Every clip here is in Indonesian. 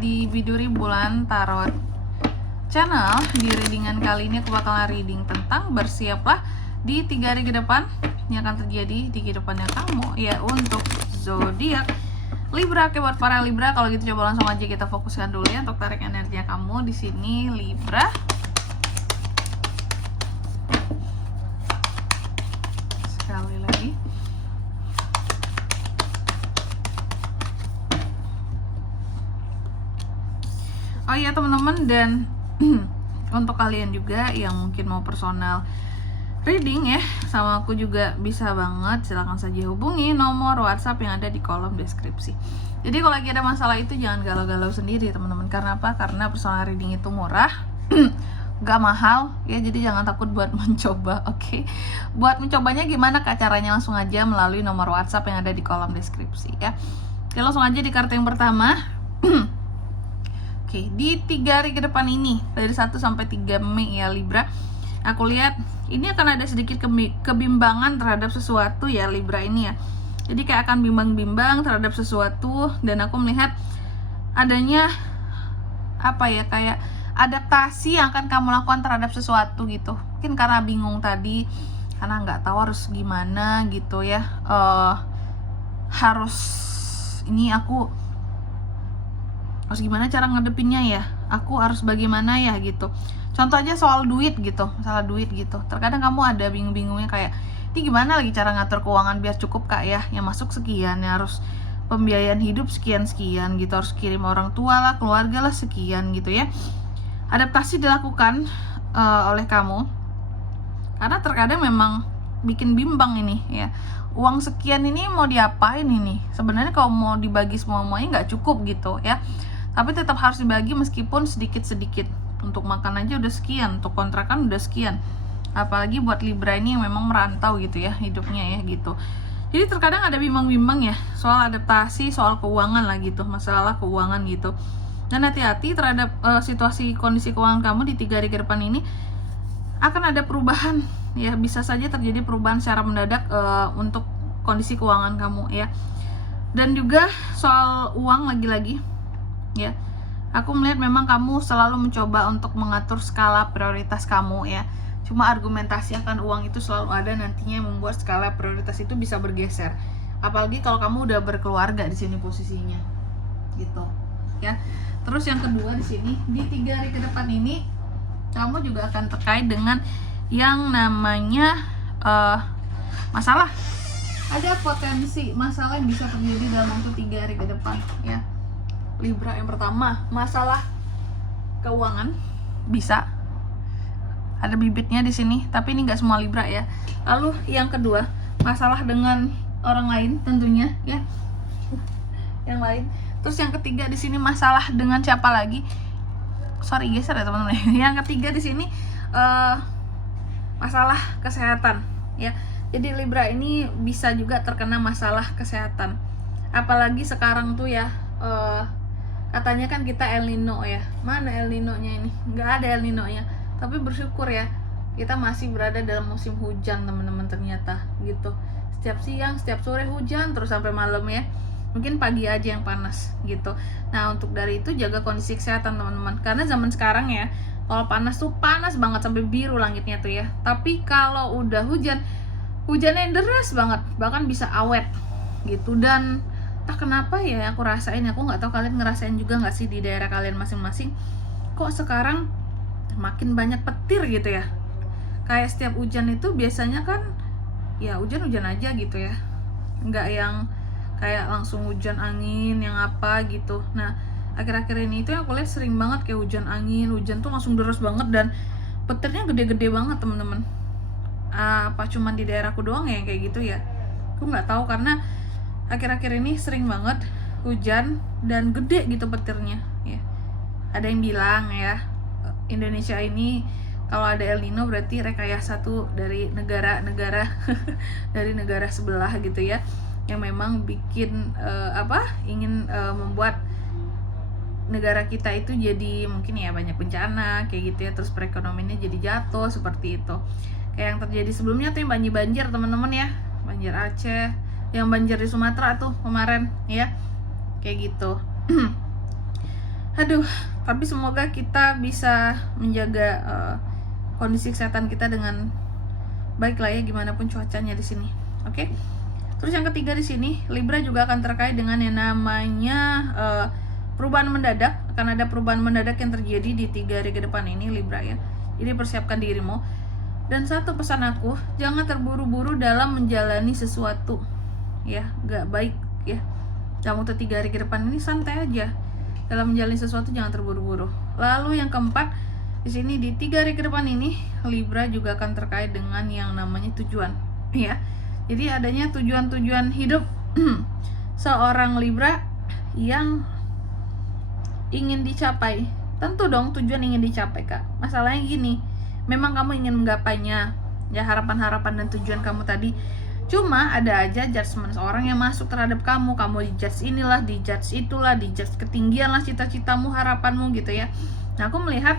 di Biduri Bulan Tarot Channel. Di readingan kali ini aku bakalan reading tentang bersiaplah di 3 hari ke depan yang akan terjadi di kehidupannya kamu, ya, untuk zodiak Libra. Oke, buat para Libra, kalau gitu coba langsung aja kita fokuskan dulu ya untuk tarik energinya kamu di sini Libra. Sekali lagi. Oh iya teman-teman, dan untuk kalian juga yang mungkin mau personal reading ya sama aku juga bisa banget, silahkan saja hubungi nomor WhatsApp yang ada di kolom deskripsi. Jadi kalau lagi ada masalah itu jangan galau-galau sendiri teman-teman. Karena apa? Karena personal reading itu murah, gak mahal ya, jadi jangan takut buat mencoba. Oke. Buat mencobanya gimana Kak caranya? Langsung aja melalui nomor WhatsApp yang ada di kolom deskripsi ya. Oke, langsung aja di kartu yang pertama. Oke, di 3 hari ke depan ini dari 1 sampai 3 Mei ya Libra, aku lihat ini akan ada sedikit kebimbangan terhadap sesuatu ya Libra ini ya. Jadi kayak akan bimbang-bimbang terhadap sesuatu, dan aku melihat adanya apa ya, kayak adaptasi yang akan kamu lakukan terhadap sesuatu gitu. Mungkin karena bingung tadi, karena nggak tahu harus gimana gitu ya. Harus gimana cara ngadepinnya ya, aku harus bagaimana ya gitu. Contoh aja soal duit gitu, masalah duit gitu. Terkadang kamu ada bingung-bingungnya kayak, ini gimana lagi cara ngatur keuangan biar cukup Kak ya, yang masuk sekian, ya harus pembiayaan hidup sekian-sekian gitu, harus kirim orang tua lah, keluarga lah sekian gitu ya. Adaptasi dilakukan oleh kamu, karena terkadang memang bikin bimbang ini ya. Uang sekian ini mau diapain ini? Sebenarnya kalau mau dibagi semua-muanya nggak cukup gitu ya. Tapi tetap harus dibagi meskipun sedikit-sedikit. Untuk makan aja udah sekian, untuk kontrakan udah sekian. Apalagi buat Libra ini yang memang merantau gitu ya hidupnya ya gitu. Jadi terkadang ada bimbang-bimbang ya soal adaptasi, soal keuangan lah gitu, masalah keuangan gitu. Dan hati-hati terhadap situasi kondisi keuangan kamu di 3 hari ke depan ini. Akan ada perubahan ya, bisa saja terjadi perubahan secara mendadak untuk kondisi keuangan kamu ya. Dan juga soal uang lagi-lagi ya, aku melihat memang kamu selalu mencoba untuk mengatur skala prioritas kamu ya. Cuma argumentasi akan uang itu selalu ada nantinya, yang membuat skala prioritas itu bisa bergeser. Apalagi kalau kamu udah berkeluarga di sini posisinya gitu ya. Terus yang kedua di sini, di 3 hari ke depan ini kamu juga akan terkait dengan yang namanya masalah. Ada potensi masalah yang bisa terjadi dalam waktu 3 hari ke depan ya Libra. Yang pertama, masalah keuangan bisa ada bibitnya di sini, tapi ini nggak semua Libra ya. Lalu yang kedua, masalah dengan orang lain tentunya ya, yang lain. Terus yang ketiga di sini masalah dengan siapa lagi? Sorry geser ya teman-teman. Yang ketiga di sini masalah kesehatan ya. Jadi Libra ini bisa juga terkena masalah kesehatan. Apalagi sekarang tuh ya, katanya kan kita El Nino ya. Mana El Nino-nya ini? Nggak ada El Nino-nya. Tapi bersyukur ya, kita masih berada dalam musim hujan teman-teman ternyata gitu. Setiap siang, setiap sore hujan terus sampai malam ya. Mungkin pagi aja yang panas gitu. Nah untuk dari itu jaga kondisi kesehatan teman-teman. Karena zaman sekarang ya, kalau panas tuh panas banget sampai biru langitnya tuh ya. Tapi kalau udah hujan, hujannya deras banget, bahkan bisa awet gitu. Dan tak kenapa ya aku rasain, aku nggak tahu kalian ngerasain juga nggak sih di daerah kalian masing-masing, kok sekarang makin banyak petir gitu ya. Kayak setiap hujan itu biasanya kan ya hujan-hujan aja gitu ya, nggak yang kayak langsung hujan angin yang apa gitu. Nah akhir-akhir ini itu yang aku lihat sering banget kayak hujan angin, hujan tuh langsung deras banget dan petirnya gede-gede banget teman-teman. Apa cuman di daerahku doang ya kayak gitu ya, aku nggak tahu. Karena akhir-akhir ini sering banget hujan dan gede gitu petirnya ya. Ada yang bilang ya, Indonesia ini kalau ada El Nino berarti rekayasa tuh dari negara-negara dari negara sebelah gitu ya, yang memang bikin ingin membuat negara kita itu jadi mungkin ya banyak bencana kayak gitu ya, terus perekonomiannya jadi jatuh seperti itu. Kayak yang terjadi sebelumnya tuh yang banjir teman-teman ya, banjir Aceh, yang banjir di Sumatera tuh kemarin ya, kayak gitu. Aduh, tapi semoga kita bisa menjaga kondisi kesehatan kita dengan baik lah ya, gimana pun cuacanya di sini. Oke. Terus yang ketiga di sini, Libra juga akan terkait dengan yang namanya perubahan mendadak. Akan ada perubahan mendadak yang terjadi di 3 hari ke depan ini, Libra ya. Jadi persiapkan dirimu. Dan satu pesan aku, jangan terburu-buru dalam menjalani sesuatu. Ya, gak baik ya. Dalam waktu 3 hari ke depan ini santai aja. Dalam menjalani sesuatu jangan terburu-buru. Lalu yang keempat, di sini di 3 hari ke depan ini, Libra juga akan terkait dengan yang namanya tujuan, ya. Jadi adanya tujuan-tujuan hidup seorang Libra yang ingin dicapai. Tentu dong tujuan ingin dicapai, Kak. Masalahnya gini, memang kamu ingin menggapainya, ya, harapan-harapan dan tujuan kamu tadi. Cuma ada aja judgement orang yang masuk terhadap kamu dijudge inilah, dijudge itulah, dijudge ketinggian lah cita-citamu, harapanmu gitu ya. Nah, aku melihat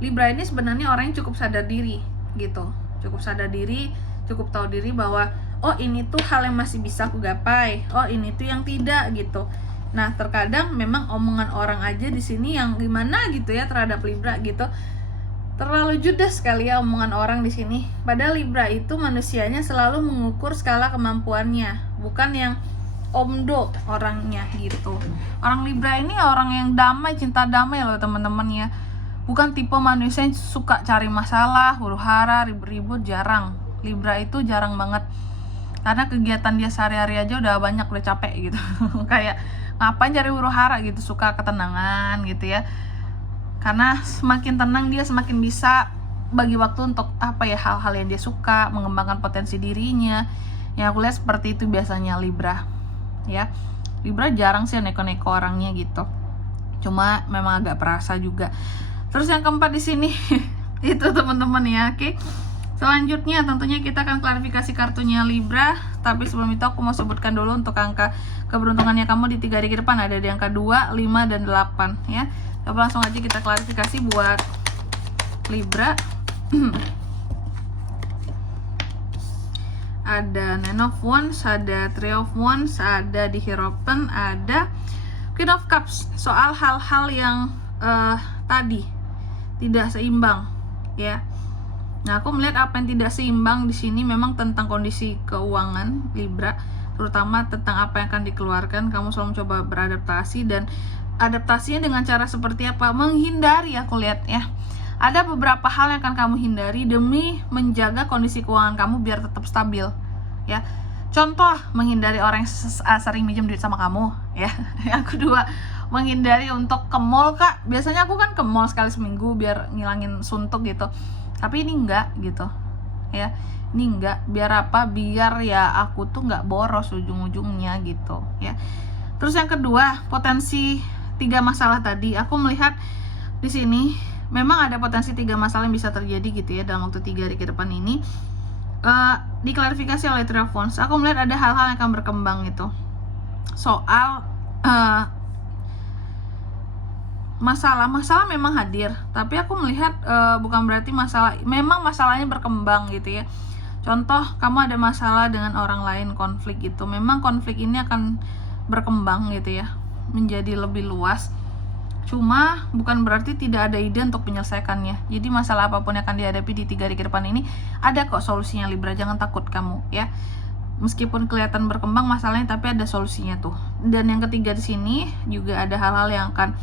Libra ini sebenarnya orang yang cukup sadar diri gitu, cukup sadar diri, cukup tahu diri bahwa oh ini tuh hal yang masih bisa aku gapai, oh ini tuh yang tidak gitu. Nah, terkadang memang omongan orang aja di sini yang gimana gitu ya terhadap Libra gitu. Terlalu judes sekali ya omongan orang di sini. Padahal Libra itu manusianya selalu mengukur skala kemampuannya, bukan yang omdo orangnya gitu. Orang Libra ini orang yang damai, cinta damai loh teman-teman ya. Bukan tipe manusia yang suka cari masalah, huru-hara, ribut-ribut, jarang. Libra itu jarang banget. Karena kegiatan dia sehari-hari aja udah banyak, udah capek gitu. Kayak ngapain cari huru-hara gitu, suka ketenangan gitu ya. Karena semakin tenang dia semakin bisa bagi waktu untuk apa ya, hal-hal yang dia suka, mengembangkan potensi dirinya. Yang aku lihat seperti itu biasanya Libra. Ya. Libra jarang sih neko-neko orangnya gitu. Cuma memang agak perasa juga. Terus yang keempat di sini itu teman-teman ya, oke. Selanjutnya tentunya kita akan klarifikasi kartunya Libra, tapi sebelum itu aku mau sebutkan dulu untuk angka keberuntungannya kamu di 3 hari ke depan. Ada di angka 2, 5, dan 8 ya. Coba langsung aja kita klarifikasi buat Libra. Ada Nine of Wands, ada Three of Wands, ada di Hierophant, ada Queen of Cups. Soal hal-hal yang tadi tidak seimbang ya. Nah, aku melihat apa yang tidak seimbang di sini memang tentang kondisi keuangan Libra, terutama tentang apa yang akan dikeluarkan. Kamu selalu mencoba beradaptasi, dan adaptasinya dengan cara seperti apa? Menghindari, aku lihat ya. Ada beberapa hal yang akan kamu hindari demi menjaga kondisi keuangan kamu biar tetap stabil ya. Contoh, menghindari orang yang sering minjem duit sama kamu ya. Yang kedua, menghindari untuk ke mall, Kak. Biasanya aku kan ke mall sekali seminggu biar ngilangin suntuk gitu. Tapi ini enggak gitu. Ya. Ini enggak, biar apa? Biar ya aku tuh enggak boros ujung-ujungnya gitu, ya. Terus yang kedua, potensi 3 masalah tadi. Aku melihat di sini memang ada potensi 3 masalah yang bisa terjadi gitu ya dalam waktu 3 hari ke depan ini. Diklarifikasi oleh Three of Wands. Aku melihat ada hal-hal yang akan berkembang gitu. Soal masalah memang hadir, tapi aku melihat bukan berarti memang masalahnya berkembang gitu ya. Contoh, kamu ada masalah dengan orang lain, konflik gitu. Memang konflik ini akan berkembang gitu ya, menjadi lebih luas. Cuma bukan berarti tidak ada ide untuk menyelesaikannya. Jadi masalah apapun yang akan dihadapi di 3 hari ke depan ini ada kok solusinya Libra, jangan takut kamu ya. Meskipun kelihatan berkembang masalahnya, tapi ada solusinya tuh. Dan yang ketiga di sini juga ada hal-hal yang akan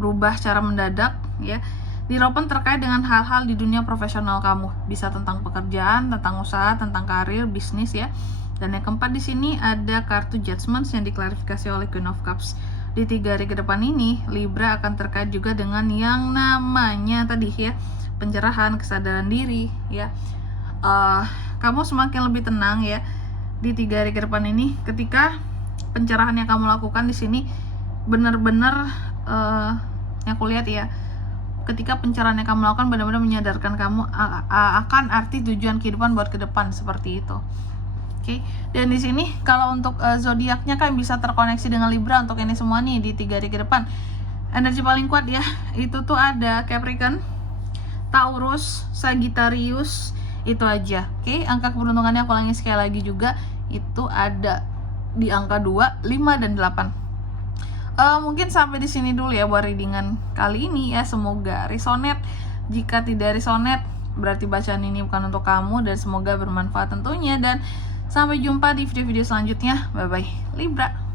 berubah secara mendadak ya. Di Hierophant terkait dengan hal-hal di dunia profesional kamu, bisa tentang pekerjaan, tentang usaha, tentang karir, bisnis ya. Dan yang keempat di sini ada kartu Judgment yang diklarifikasi oleh Queen of Cups. Di 3 hari ke depan ini Libra akan terkait juga dengan yang namanya tadi ya, pencerahan, kesadaran diri ya. Kamu semakin lebih tenang ya di 3 hari ke depan ini ketika pencerahan yang kamu lakukan di sini benar-benar yang aku lihat ya, ketika pencerahan yang kamu lakukan benar-benar menyadarkan kamu akan arti tujuan kehidupan buat ke depan, seperti itu. Oke. Dan di sini kalau untuk zodiaknya kan bisa terkoneksi dengan Libra untuk ini semua nih di 3 hari ke depan. Energi paling kuat ya, itu tuh ada Capricorn, Taurus, Sagittarius, itu aja. Oke, angka keberuntungannya aku ulangi sekali lagi juga, itu ada di angka 2, 5, dan 8. Mungkin sampai di sini dulu ya buat readingan kali ini ya. Semoga resonate. Jika tidak resonate, berarti bacaan ini bukan untuk kamu, dan semoga bermanfaat tentunya. Dan sampai jumpa di video-video selanjutnya. Bye bye Libra.